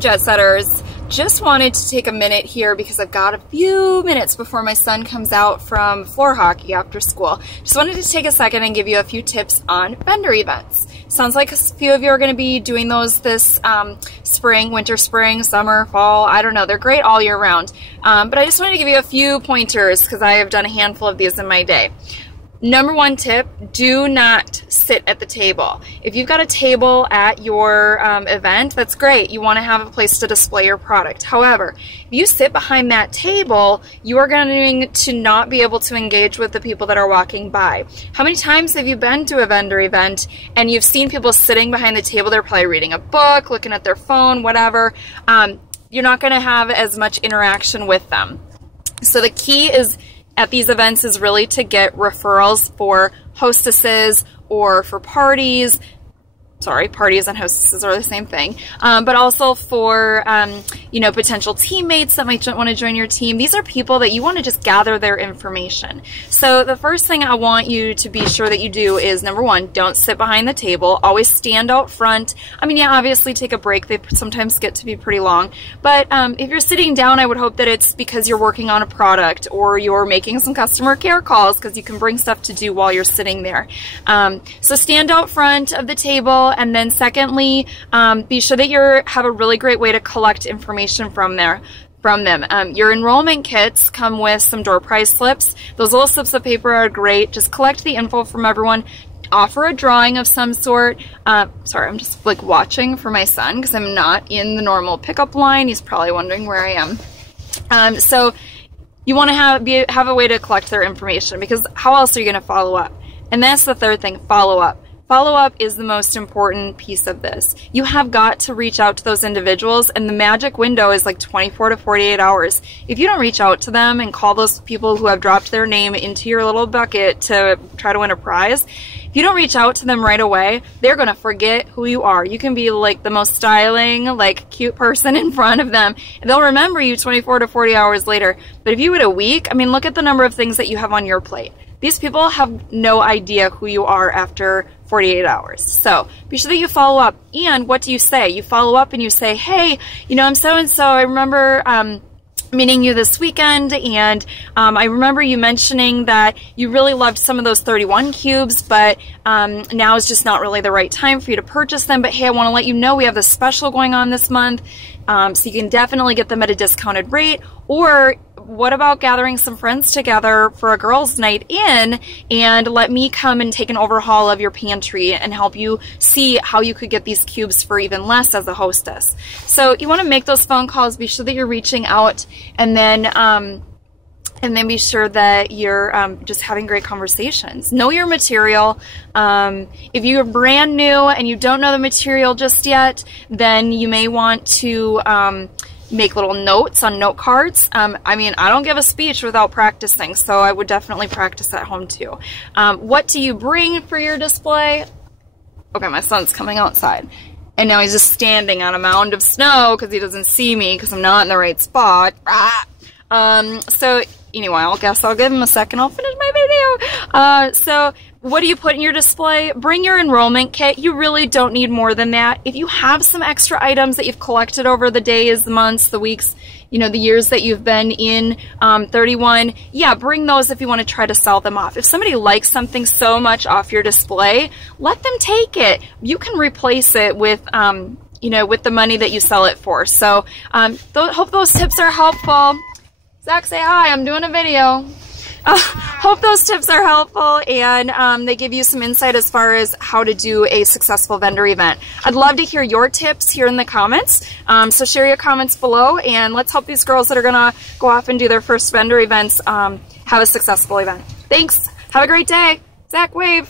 Jet Setters, just wanted to take a minute here because I've got a few minutes before my son comes out from floor hockey after school. Just wanted to take a second and give you a few tips on vendor events. Sounds like a few of you are going to be doing those this spring, winter, spring, summer, fall, I don't know. They're great all year round. But I just wanted to give you a few pointers because I have done a handful of these in my day. Number one tip, do not sit at the table. If you've got a table at your event, that's great. You want to have a place to display your product. However, if you sit behind that table, you are going to not be able to engage with the people that are walking by. How many times have you been to a vendor event and you've seen people sitting behind the table? They're probably reading a book, looking at their phone, whatever. You're not going to have as much interaction with them. So the key is at these events is really to get referrals for hostesses or for parties. Sorry, parties and hostesses are the same thing. But also for, you know, potential teammates that might want to join your team. These are people that you want to just gather their information. So the first thing I want you to be sure that you do is, number one, don't sit behind the table. Always stand out front. I mean, yeah, obviously take a break. They sometimes get to be pretty long. But if you're sitting down, I would hope that it's because you're working on a product or you're making some customer care calls because you can bring stuff to do while you're sitting there. So stand out front of the table. And then secondly, be sure that you have a really great way to collect information from them. Your enrollment kits come with some door prize slips. Those little slips of paper are great. Just collect the info from everyone. Offer a drawing of some sort. Sorry, I'm just like watching for my son because I'm not in the normal pickup line. He's probably wondering where I am. So you want to have a way to collect their information because how else are you going to follow up? And that's the third thing, follow up. Follow-up is the most important piece of this. You have got to reach out to those individuals, and the magic window is like 24 to 48 hours. If you don't reach out to them and call those people who have dropped their name into your little bucket to try to win a prize, if you don't reach out to them right away, they're going to forget who you are. You can be like the most styling, like cute person in front of them, and they'll remember you 24 to 40 hours later. But if you wait a week, I mean, look at the number of things that you have on your plate. These people have no idea who you are after 48 hours. So be sure that you follow up. And what do you say? You follow up and you say, hey, you know, I'm so-and-so. I remember meeting you this weekend, and I remember you mentioning that you really loved some of those 31 cubes, but now is just not really the right time for you to purchase them. But hey, I want to let you know we have this special going on this month, so you can definitely get them at a discounted rate. Or what about gathering some friends together for a girls' night in and let me come and take an overhaul of your pantry and help you see how you could get these cubes for even less as a hostess. So you want to make those phone calls, be sure that you're reaching out, and then be sure that you're just having great conversations. Know your material. If you're brand new and you don't know the material just yet, then you may want to make little notes on note cards. I mean, I don't give a speech without practicing, so I would definitely practice at home too. What do you bring for your display? Okay, my son's coming outside, and now he's just standing on a mound of snow because he doesn't see me because I'm not in the right spot. So anyway, I guess I'll give him a second. I'll finish my video. So what do you put in your display? Bring your enrollment kit. You really don't need more than that. If you have some extra items that you've collected over the days, the months, the weeks, you know, the years that you've been in 31, yeah, bring those if you want to try to sell them off. If somebody likes something so much off your display, let them take it. You can replace it with, you know, with the money that you sell it for. So hope those tips are helpful. Zach, say hi. I'm doing a video. Hope those tips are helpful and they give you some insight as far as how to do a successful vendor event. I'd love to hear your tips here in the comments. So share your comments below, and let's help these girls that are going to go off and do their first vendor events have a successful event. Thanks. Have a great day. Zach, wave.